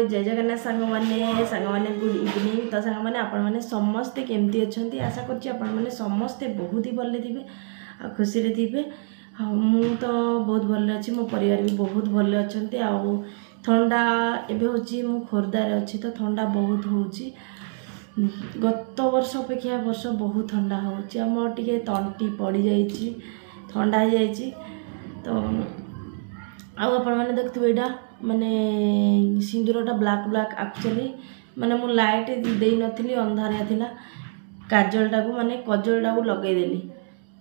जय जगन्नाथ सांग मैंने गुड इवनिंग। तो सांग मैंने आपण मैंने समस्ते केमती अच्छा आशा कर समस्ते बहुत ही भले थे आ खुशी रे थे। मु तो बहुत भले अच्छी मो परिवार भी बहुत भले अच्छा। आ ठंडा एवं हूँ खोर्धार अच्छी तो ठंडा बहुत होची। गत वर्ष अपेक्षा वर्ष बहुत ठंडा होची। मोर टिके तंटी पड़ जाइए ठंडा हो जाइए। तो आपण मैंने देखते यहाँ माने सिंदूरटा ब्लैक ब्लैक एक्चुअली माने मु लाइट दे नथली अंधारिया थिला काजलटा को माने कजलटा को लगेदेली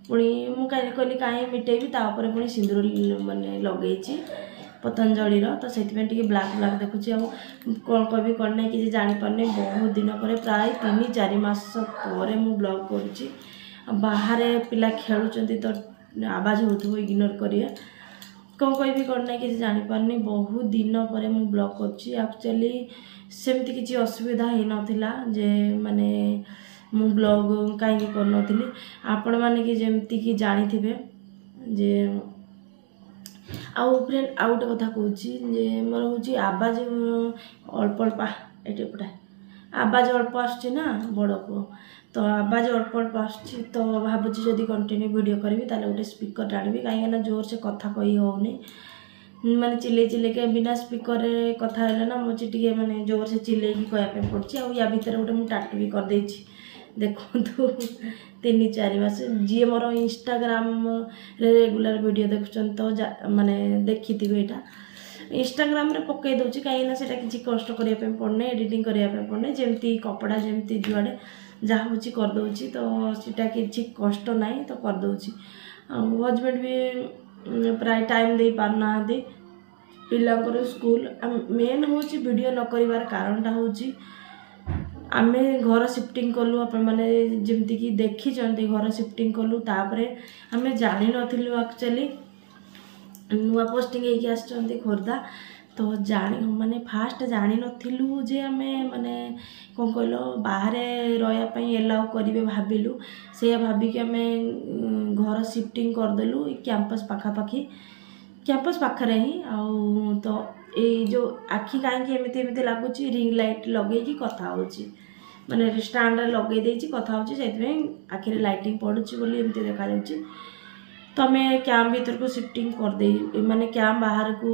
पुणी मु कहली कहीं मिटेबी तापर पुणी सिंदूर माने लगेची पतंजलि तो से ब्लैक ब्लैक देखुची। अब कौन कभी कौन नहीं कि जापारे बहुत दिन पर प्राय 3-4 मास पर मु ब्लॉग करुच्ची। बाहर पिला खेलुंट तो आवाज हो इग्नोर करिए कौन कह कौन ना कि जापारे बहुत दिन पर मु ब्लॉग करुच्ची। एक्चुअली सेमती किसी असुविधा हो नाला जे माने मु ब्लॉग कहीं कर आपण मैंने कि जमती कि जानी थे जे आउ फ्रेंड आउ गोटे कथा कहूँ मोर हूँ आवाज अल्प अल्प ये पटा आवाज अल्प आसुची ना बड़ पुओ तो आवाज अल्प अल्प आसुची। तो भावुची जदि कंटिन्यू वीडियो करी ताले गोटे स्पीकर आनिबी कहीं जोर से कथा कही होनी माने चिल्ले चिल्ले के बिना स्पीकर रे कथा है ना मुझे टे माने जोर से चिल्ले कहवाई पड़ी। आ या भितर गोटे मुझे टाटू भी कर देखु 3-4 मास जी मोर इंस्टाग्राम रे रेगुलर वीडियो देखुन तो माने देखी यहाँ इंस्टाग्राम रे पकई दूसरी कहीं से किसी कष्ट करने पड़ना एडिटिंग करने पड़ना जमती कपड़ा जमती जुआड़े जहाँ हूँ करदे तो सीटा किसी कष्ट ना तो करदे। हजबैंड भी प्राय टाइम दे पारना पिलांकर स्कूल मेन हूँ वीडियो न कर कारणटा हूँ आमे घर शिफ्टिंग कलु अपन मैंने जमती कि देखी घर शिफ्टिंग कलु तापरे आमे जानी नथिलु एक्चुअली नुआ पोस्टिंग होगी आसचंती खोर्धा तो जानी माने फास्ट जानी नथिलु जे आमे माने कौन कहलो बाहर रही एलाउ करेंगे भाविलु से भाविक आमे घर शिफ्टिंग करदेलु कैंपस पाखापाखि कैंपस पाखरे ही आउ तो ये जो आखि कहीं एमती लगुच रिंग लाइट लगे कथा माने स्टैंड लगे देछि कथा होछि से आखिरे लाइटिंग पड़ुछि बोली एमती देखा जाउछि। तो आम कैंप भीतर को शिफ्टिंग करदे माने कैंप बाहर को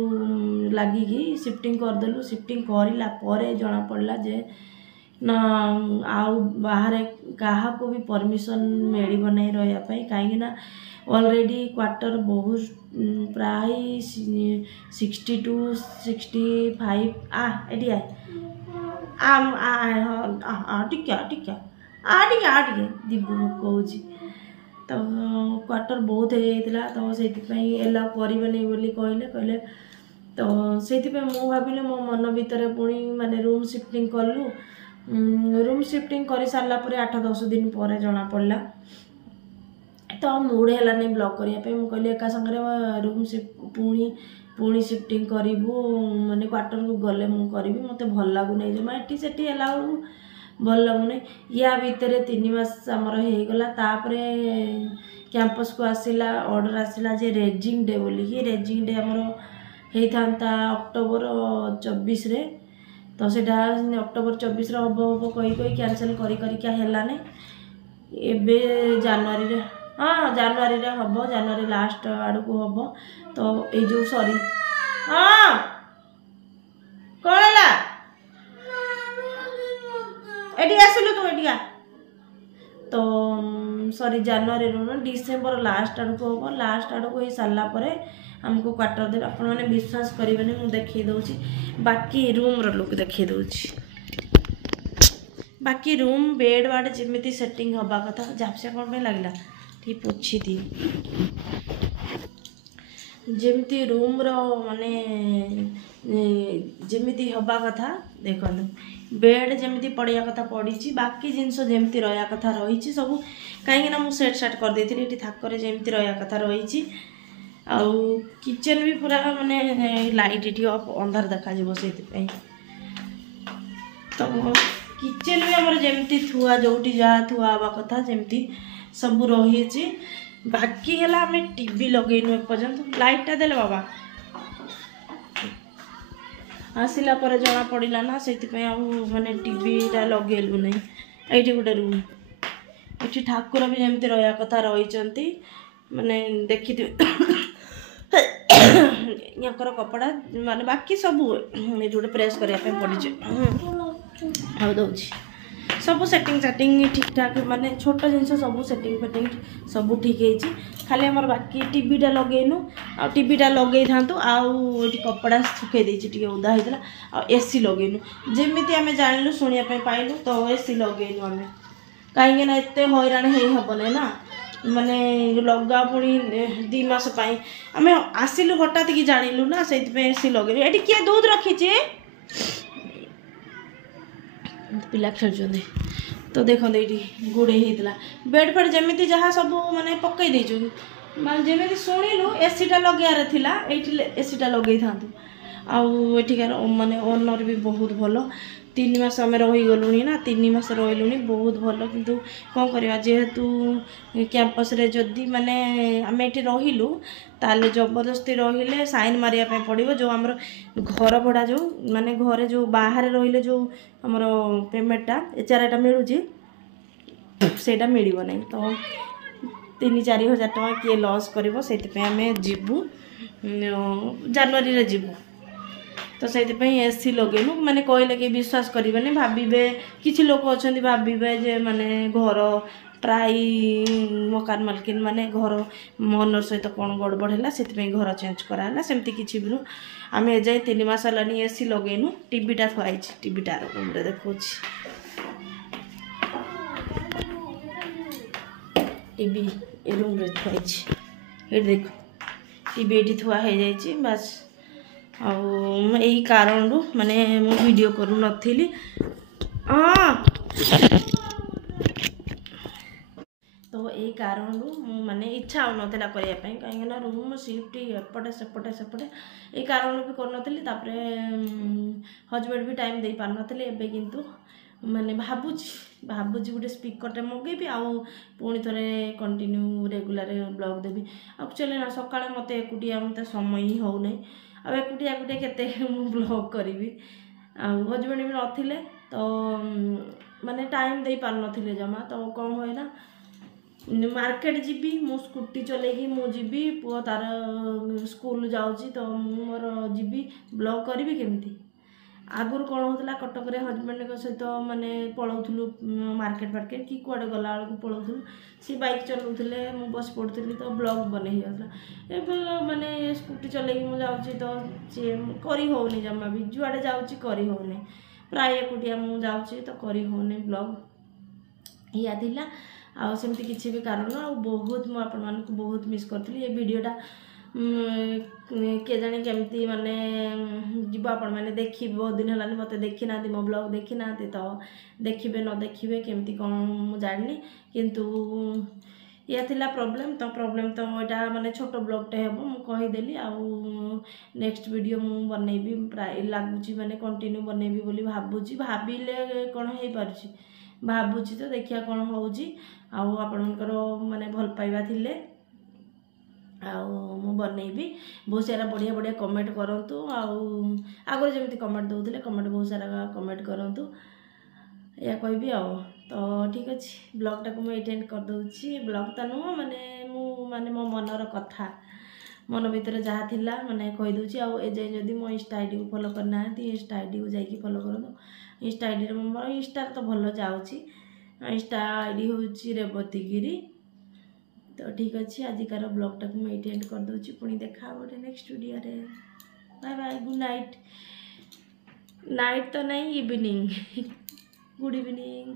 लगिकी शिफ्टिंग करदेलु। शिफ्टिंग करला परे जना पड़ला जे ना आउ बाहर क्या को भी परमिशन मिल नहीं रही कहीं ऑलरेडी क्वार्टर बहुत प्राय 60 to 65 एटी टिके दीबू कहूँ तो क्वार्टर बहुत होता तो से एलाउ करें बोली कहले तो से मु भाविली मो मन भितर पुणी माने रूम शिफ्टिंग कलु रूम शिफ्टिंग कर सारा 8-10 दिन पर जना पड़ला तो मूड है नहीं ब्लॉग करने मुझे एका संगे रूम पुणी शिफ्टिंग करूँ माने क्वार्टर को गले मुझे करी मत भल लगुना जमा एटी सेठी है भल लगुना या भितर 3 मास आमर होगला तापर कैंपस को आसला ऑर्डर आसला जे रेजिंग डे बोलिकी रेजिंग डे आमर होता अक्टोबर 24 रे तो सेटा अक्टोबर 24 रे हम कही कैंसल करिका हेलाने एबे जनवरी रे हाँ जनवरी रे हम जनवरी लास्ट आड़ को हम तो ये जो सॉरी हाँ कौन है एटी आसिलु तू एटिया तो सॉरी जनवरी रू डिसेम्बर लास्ट आड़ को हम लास्ट आड़ को हो सारा पर हमको क्वार्टर देवे आप मैंने विश्वास करेंगे मुझे देखी दूसरी बाकी रूम लुक देखी दूसरी बाकी रूम बेड वार्ड जमी सेटिंग हवा कथा झापसा कौन पे लगला ठीक पोछी थी जमती रूम रो माने जमी हवा कथा देखो बेड जमी पड़िया कथा पड़ी बाकी जिनस जमी रहा कथा रही सब कहीं मुझे सेट साट कर देती ये थाकर जमी रहा कथा रही आउ किचन भी पूरा माने लाइट ये अंधार देखा से तो किचन भी आमर जमी थुआ जो जहाँ थुआ हवा कथा जमी सब रही बाकी है आम टीवी लगेनु एपर्यंत लाइटा देले बाबा आसला पर जना पड़ा ना से माने टीवीटा लगेलु नहीं ये गोटे रूम ये ठाकुर भी जमी रहा कथा रही माने देखी यहाँ कपड़ा माने बाकी सब ये गोटे प्रेस करने पड़ी आ दौर सब सेटिंग सेटिंग ठीक ठाक माने छोट जिन सब सेटिंग फेटिंग सब ठीक है खाली आमर बाकी टीवीटा लगेनु आ टीवीटा लगे था आउ कपड़ा सुखे टे उदा होता आ एसी लगेनु जमी आम जानलु शुणापी पाइलु तो एसी लगेनु आम कहीं एत हैरान हेबन ना माने लगा पुणी 2 मास आम आसिलु हठात कि जानलु ना से एसी लगे ये किए दूध रखी पिला खेल तो देखते ये गुड़े होता बेड फेड जमी जहाँ सब माने पकई देचु जमी शुणिलु एसीटा लगे थिला एसीटा लगे था आठिकार माने ओनर भी बहुत भल 3 मास आम रहीगलुणी ना 3 मास रही बहुत भल किंतु कौन करवा जेहेतु कैंपस रे जदि माने आम ये रहीलु ताले जबरदस्ती रहिले साइन मारिया पड़ो जो आमर घर भड़ा जो माने घरे जो बाहर रहिले जो आमर पेमेंटा एचआरटा मिलूँ सेटा मिल नहीं तो 3-4 हज़ार टका किए लॉस करिवो सेति आम जीवु जनवरी जीवु तो से एसी लगेनु माने कहले कि विश्वास करेंगे भावे किसी लोक अच्छा भावे जे माने घर प्राय मकान मालकिन माने घर ओनर सहित कौन गड़बड़ है से घर चेंज कराला सेमती किसी भी आम एजाए 3 मास है एसी लगेनु टीवीटा थुआई टीवीटा रूम रे देखो टीवी ए रूम रे थुआई ये देख टीवी ये थुआ हो जाए बस आई कारण माने मु वीडियो करू नथिली तो यही कारण माने इच्छा हो नाला करने कहीं रूम सिफ्ट एपटे सेपटे सेपटे ये कारण भी कर हजबैंड भी टाइम दे पार नी एवं किंतु माने भावुची गोटे स्पीकर मगेबी पुणी थे कंटिन्यू रेगुलर ब्लॉग देवी एक्चुअली ना सकाଳେ मते एकुटिया मते समय ही हो नहीं आ एकुटिया केते ब्लॉग करी हजबैंड भी नथिले तो माने टाइम दे पार नथिले जमा तो कौन हुए ना मार्केट जीबी मु स्कूटी चलेगी मु जीबी पुओ तार स्कूल जाऊँगी तो मोर जीबी ब्लॉग करी केमती आगुरी कौन होता कटक हजबैंड सहित माने पलाऊलु मार्केट फार्केट कि कड़े गला बेलू पलाऊलु सी बाइक चलाऊे मु बस पड़ी तो ब्लॉग बन जाता एवं माने स्कूटी चलेगी मुझे जाऊँगी तो सी करी होनी जमा भी जुआड़े जाऊँगी करी होनी प्राय एकुटिया मुझे जाऊँगी तो करी होनी ब्लॉग या थिला आमती किसी भी कारण आ बहुत मुझे आपण बहुत मिस करी ये वीडियोटा के जाने केमती माने जीव आपण मैंने देखी बहुत दिन है मत देखी ना मो ब्लॉग देखी ना तो देखिए न देखिए केमती कौन मुझे जानी किंतु या थिला प्रॉब्लम तो यहाँ माने छोट ब्लॉगटे हे मुझेदेली नेक्स्ट वीडियो मुझे बनैबी प्राय लगुच माने कंटिन्यू बनैबी बोली भावुची भाविले कौन हो पारुची भावुची तो देखिया कौन होउची आपणकर माने भल पाइबा थिले मु बनैबी बहुत सारा बढ़िया बढ़िया कमेंट करंतु आगुरी जमी कमेंट दौले कमेंट बहुत सारा कमेंट करंतु या कहबी तो ठीक अच्छे ब्लॉगटा को मुझे एंड कर दूची ब्लॉग तो नुह माने मो मनर कथा मन भर जहाँ थिला माने कहीदे आए जदि मो इंस्टा आईडी को फॉलो करना इंस्टा आईडी को जाकि फॉलो कर इंस्टा आईडी मोर इंस्टा तो भल जाऊँगी इंस्टा आईडी हूँ रेवतीगिरी तो ठीक अच्छे आजिकार ब्लॉगटा को मुझे एंड कर दूची पुणी देखा गोटे नेक्स्ट वीडियो रे bye bye good night night तो नहीं इवनिंग गुड इवनिंग।